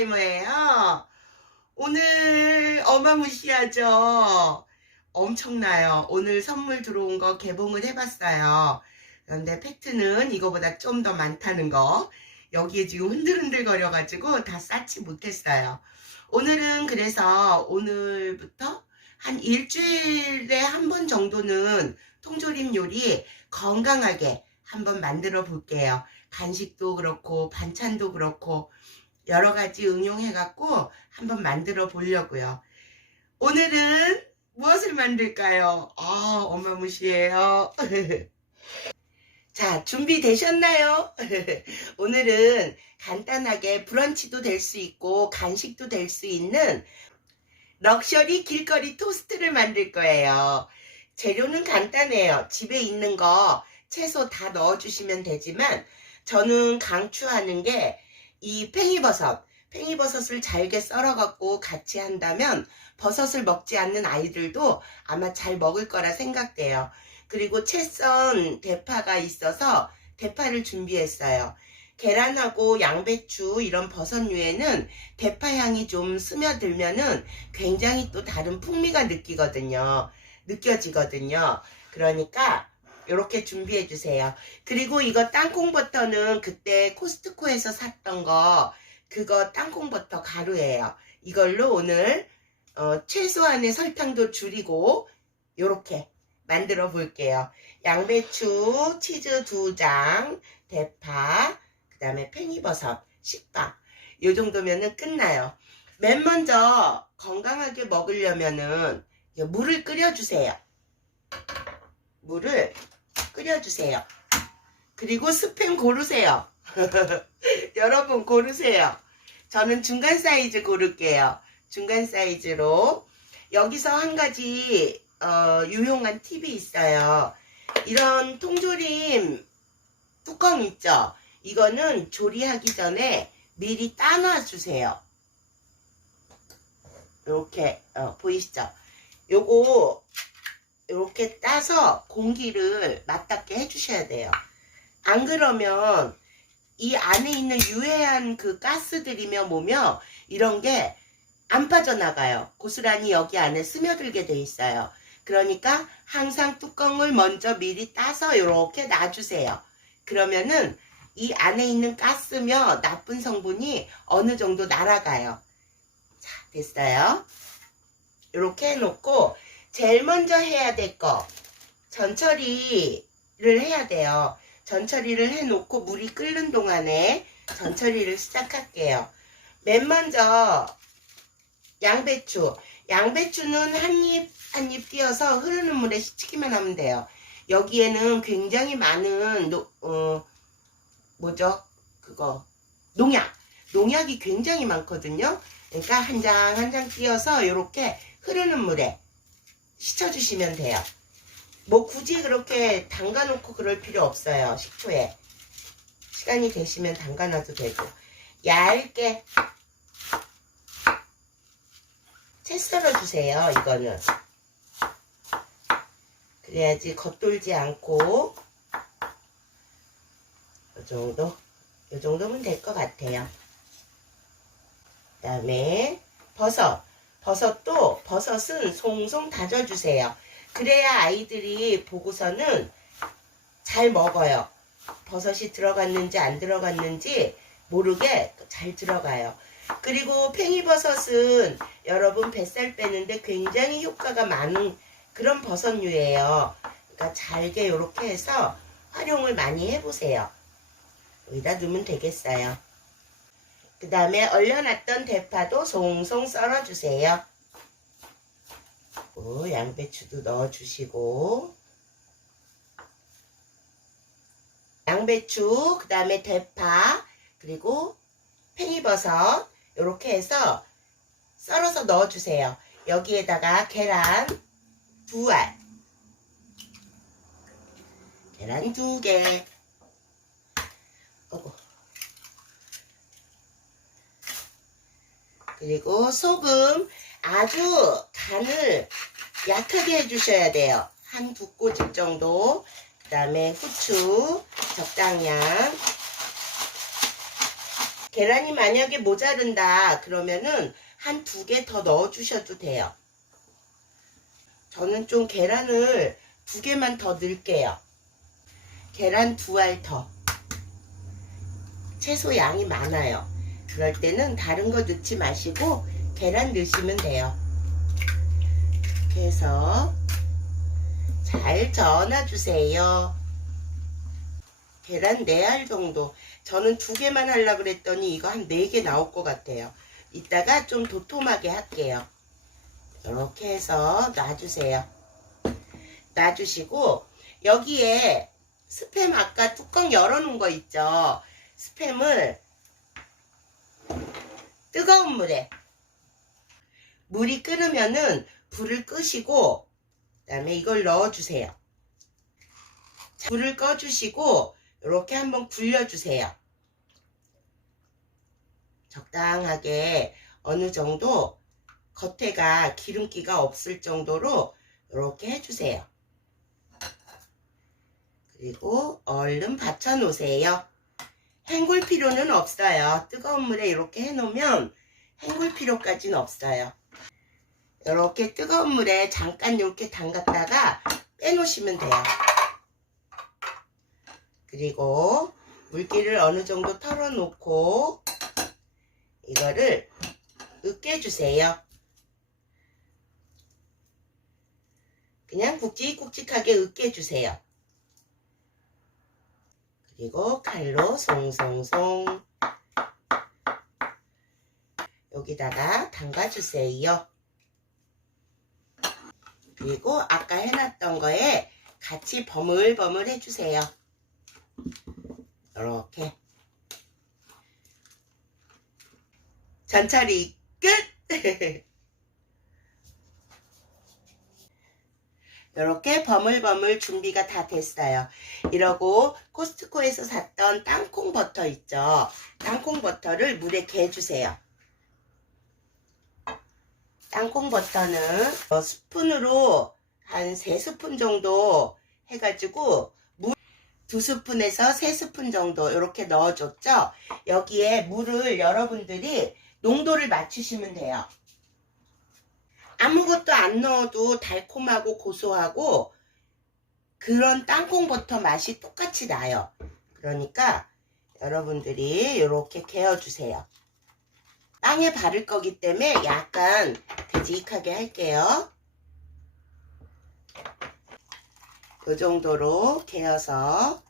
타이머예요. 오늘 어마무시하죠? 엄청나요. 오늘 선물 들어온 거 개봉을 해봤어요. 그런데 팩트는 이거보다 좀 더 많다는 거. 여기에 지금 흔들흔들 거려가지고 다 쌓지 못했어요. 오늘은 그래서 오늘부터 한 일주일에 한 번 정도는 통조림 요리 건강하게 한번 만들어 볼게요. 간식도 그렇고 반찬도 그렇고 여러 가지 응용해 갖고 한번 만들어 보려고요. 오늘은 무엇을 만들까요? 아, 어마무시해요. 자, 준비되셨나요? 오늘은 간단하게 브런치도 될 수 있고 간식도 될 수 있는 럭셔리 길거리 토스트를 만들 거예요. 재료는 간단해요. 집에 있는 거 채소 다 넣어주시면 되지만 저는 강추하는 게 이 팽이버섯, 팽이버섯을 잘게 썰어갖고 같이 한다면 버섯을 먹지 않는 아이들도 아마 잘 먹을 거라 생각돼요. 그리고 채 썬 대파가 있어서 대파를 준비했어요. 계란하고 양배추 이런 버섯류에는 대파 향이 좀 스며들면은 굉장히 또 다른 풍미가 느끼거든요. 느껴지거든요. 그러니까 이렇게 준비해 주세요. 그리고 이거 땅콩 버터는 그때 코스트코에서 샀던 거 그거 땅콩 버터 가루예요. 이걸로 오늘 어, 최소한의 설탕도 줄이고 이렇게 만들어 볼게요. 양배추, 치즈 두 장, 대파, 그 다음에 팽이버섯, 식빵. 요 정도면은 끝나요. 맨 먼저 건강하게 먹으려면은 물을 끓여주세요. 물을 끓여주세요. 그리고 스팸 고르세요. 여러분 고르세요. 저는 중간 사이즈 고를게요. 중간 사이즈로. 여기서 한 가지 어, 유용한 팁이 있어요. 이런 통조림 뚜껑 있죠? 이거는 조리하기 전에 미리 따놔 주세요. 이렇게 어, 보이시죠? 요거 이렇게 따서 공기를 맞닿게 해주셔야 돼요. 안 그러면 이 안에 있는 유해한 그 가스들이며 뭐며 이런 게 안 빠져나가요. 고스란히 여기 안에 스며들게 돼 있어요. 그러니까 항상 뚜껑을 먼저 미리 따서 이렇게 놔주세요. 그러면은 이 안에 있는 가스며 나쁜 성분이 어느 정도 날아가요. 자, 됐어요. 이렇게 해놓고 제일 먼저 해야 될 거 전처리를 해야 돼요. 전처리를 해놓고 물이 끓는 동안에 전처리를 시작할게요. 맨 먼저 양배추. 양배추는 한입 한입 띄어서 흐르는 물에 씻기만 하면 돼요. 여기에는 굉장히 많은 노, 어, 뭐죠? 그거 농약. 농약이 굉장히 많거든요. 그러니까 한 장 한장 띄어서 이렇게 흐르는 물에 씻어주시면 돼요. 뭐 굳이 그렇게 담가놓고 그럴 필요 없어요. 식초에. 시간이 되시면 담가놔도 되고. 얇게 채 썰어주세요. 이거는. 그래야지 겉돌지 않고 이 정도 이 정도면 될 것 같아요. 그 다음에 버섯 버섯도 버섯은 송송 다져주세요. 그래야 아이들이 보고서는 잘 먹어요. 버섯이 들어갔는지 안 들어갔는지 모르게 잘 들어가요. 그리고 팽이버섯은 여러분 뱃살 빼는데 굉장히 효과가 많은 그런 버섯류예요. 그러니까 잘게 이렇게 해서 활용을 많이 해보세요. 여기다 넣으면 되겠어요. 그 다음에 얼려놨던 대파도 송송 썰어주세요. 오, 양배추도 넣어주시고 양배추, 그 다음에 대파, 그리고 팽이버섯 이렇게 해서 썰어서 넣어주세요. 여기에다가 계란 두 알, 계란 두 개, 어구. 그리고 소금 아주 간을 약하게 해주셔야 돼요. 한두 꼬집 정도. 그 다음에 후추 적당량. 계란이 만약에 모자른다 그러면은 한 두 개 더 넣어 주셔도 돼요. 저는 좀 계란을 두 개만 더 넣을게요. 계란 두 알 더. 채소 양이 많아요. 그럴 때는 다른 거 넣지 마시고 계란 넣으시면 돼요. 이렇게 해서 잘 저어놔주세요. 계란 4알 정도. 저는 두 개만 하려고 그랬더니 이거 한 4개 나올 것 같아요. 이따가 좀 도톰하게 할게요. 이렇게 해서 놔주세요. 놔주시고 여기에 스팸 아까 뚜껑 열어놓은 거 있죠? 스팸을 뜨거운 물에 물이 끓으면은 불을 끄시고 그다음에 이걸 넣어주세요. 자, 불을 꺼주시고 이렇게 한번 굴려주세요. 적당하게 어느 정도 겉에가 기름기가 없을 정도로 이렇게 해주세요. 그리고 얼른 받쳐 놓으세요. 헹굴 필요는 없어요. 뜨거운 물에 이렇게 해놓으면 헹굴 필요까지는 없어요. 이렇게 뜨거운 물에 잠깐 이렇게 담갔다가 빼놓으시면 돼요. 그리고 물기를 어느 정도 털어놓고 이거를 으깨주세요. 그냥 굵직굵직하게 으깨주세요. 그리고 칼로 송송송 여기다가 담가주세요. 그리고 아까 해놨던 거에 같이 버물버물 해주세요. 이렇게 전처리 끝! 이렇게 버물버물 준비가 다 됐어요. 이러고 코스트코에서 샀던 땅콩 버터 있죠. 땅콩 버터를 물에 개주세요. 땅콩 버터는 어, 스푼으로 한 3스푼 정도 해가지고 물 2스푼에서 3스푼 정도 이렇게 넣어줬죠. 여기에 물을 여러분들이 농도를 맞추시면 돼요. 아무것도 안 넣어도 달콤하고 고소하고 그런 땅콩 버터 맛이 똑같이 나요. 그러니까 여러분들이 이렇게 개어주세요. 땅에 바를 거기 때문에 약간 되직하게 할게요. 이 정도로 개어서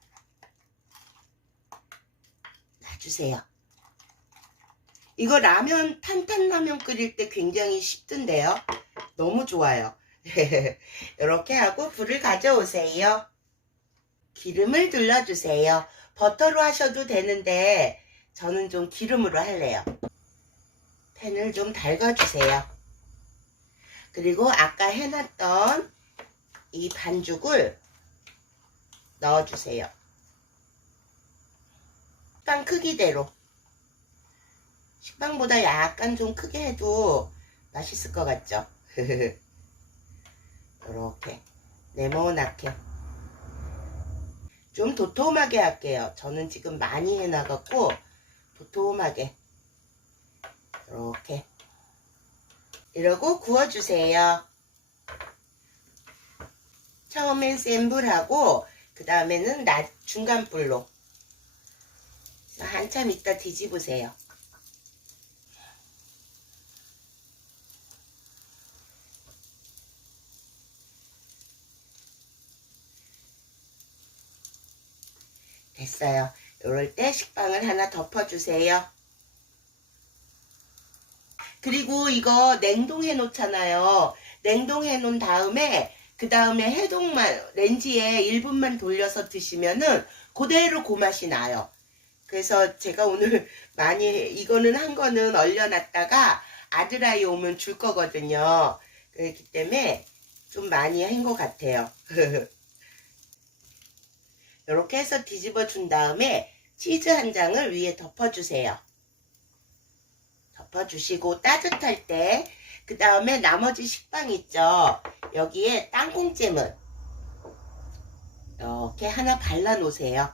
놔주세요. 이거 라면 탄탄라면 끓일 때 굉장히 쉽던데요. 너무 좋아요. 이렇게 하고 불을 가져오세요. 기름을 둘러주세요. 버터로 하셔도 되는데 저는 좀 기름으로 할래요. 팬을 좀 달궈주세요. 그리고 아까 해놨던 이 반죽을 넣어주세요. 빵 크기대로. 식빵보다 약간 좀 크게 해도 맛있을 것 같죠? 이렇게 네모나게 좀 도톰하게 할게요. 저는 지금 많이 해놔갖고 도톰하게 이렇게 이러고 구워주세요. 처음엔 센 불하고 그 다음에는 낮 중간 불로 한참 있다 뒤집으세요. 됐어요. 이럴 때 식빵을 하나 덮어주세요. 그리고 이거 냉동해 놓잖아요. 냉동해 놓은 다음에 그 다음에 해동만 렌지에 1분만 돌려서 드시면은 그대로 그 맛이 나요. 그래서 제가 오늘 많이 이거는 한 거는 얼려놨다가 아들아이 오면 줄 거거든요. 그렇기 때문에 좀 많이 한 것 같아요. 이렇게 해서 뒤집어 준 다음에 치즈 한 장을 위에 덮어주세요. 덮어주시고 따뜻할 때 그 다음에 나머지 식빵 있죠. 여기에 땅콩잼을 이렇게 하나 발라 놓으세요.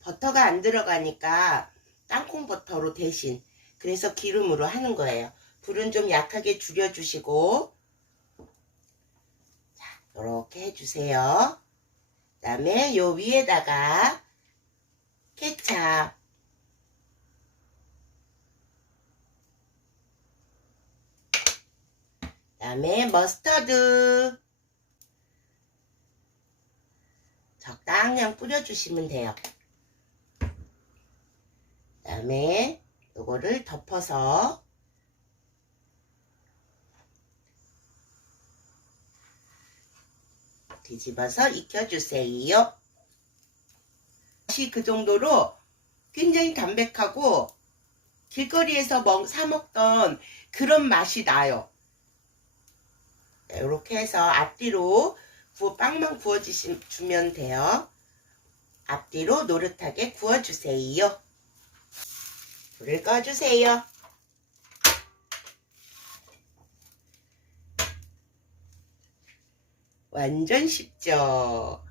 버터가 안 들어가니까 땅콩 버터로 대신 그래서 기름으로 하는 거예요. 불은 좀 약하게 줄여주시고 자 이렇게 해주세요. 그 다음에 요 위에다가 케찹 그 다음에 머스터드 적당량 뿌려주시면 돼요. 그 다음에 요거를 덮어서 뒤집어서 익혀주세요. 맛이 그 정도로 굉장히 담백하고 길거리에서 먹, 사 먹던 그런 맛이 나요. 이렇게 해서 앞뒤로 구워, 빵만 구워주면 돼요. 앞뒤로 노릇하게 구워주세요. 불을 꺼주세요. 완전 쉽죠?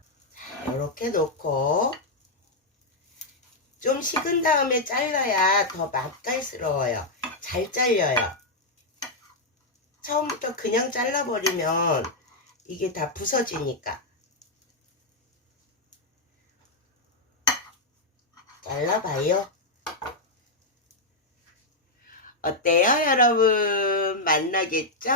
자, 이렇게 놓고 좀 식은 다음에 잘라야 더 맛깔스러워요. 잘 잘려요. 처음부터 그냥 잘라버리면 이게 다 부서지니까. 잘라봐요. 어때요, 여러분? 맛나겠죠?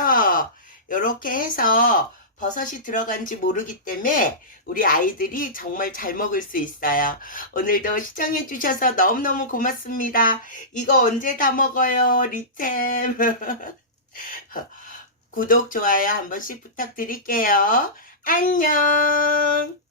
이렇게 해서 버섯이 들어간지 모르기 때문에 우리 아이들이 정말 잘 먹을 수 있어요. 오늘도 시청해 주셔서 너무너무 고맙습니다. 이거 언제 다 먹어요, 리템? 구독, 좋아요 한 번씩 부탁드릴게요. 안녕!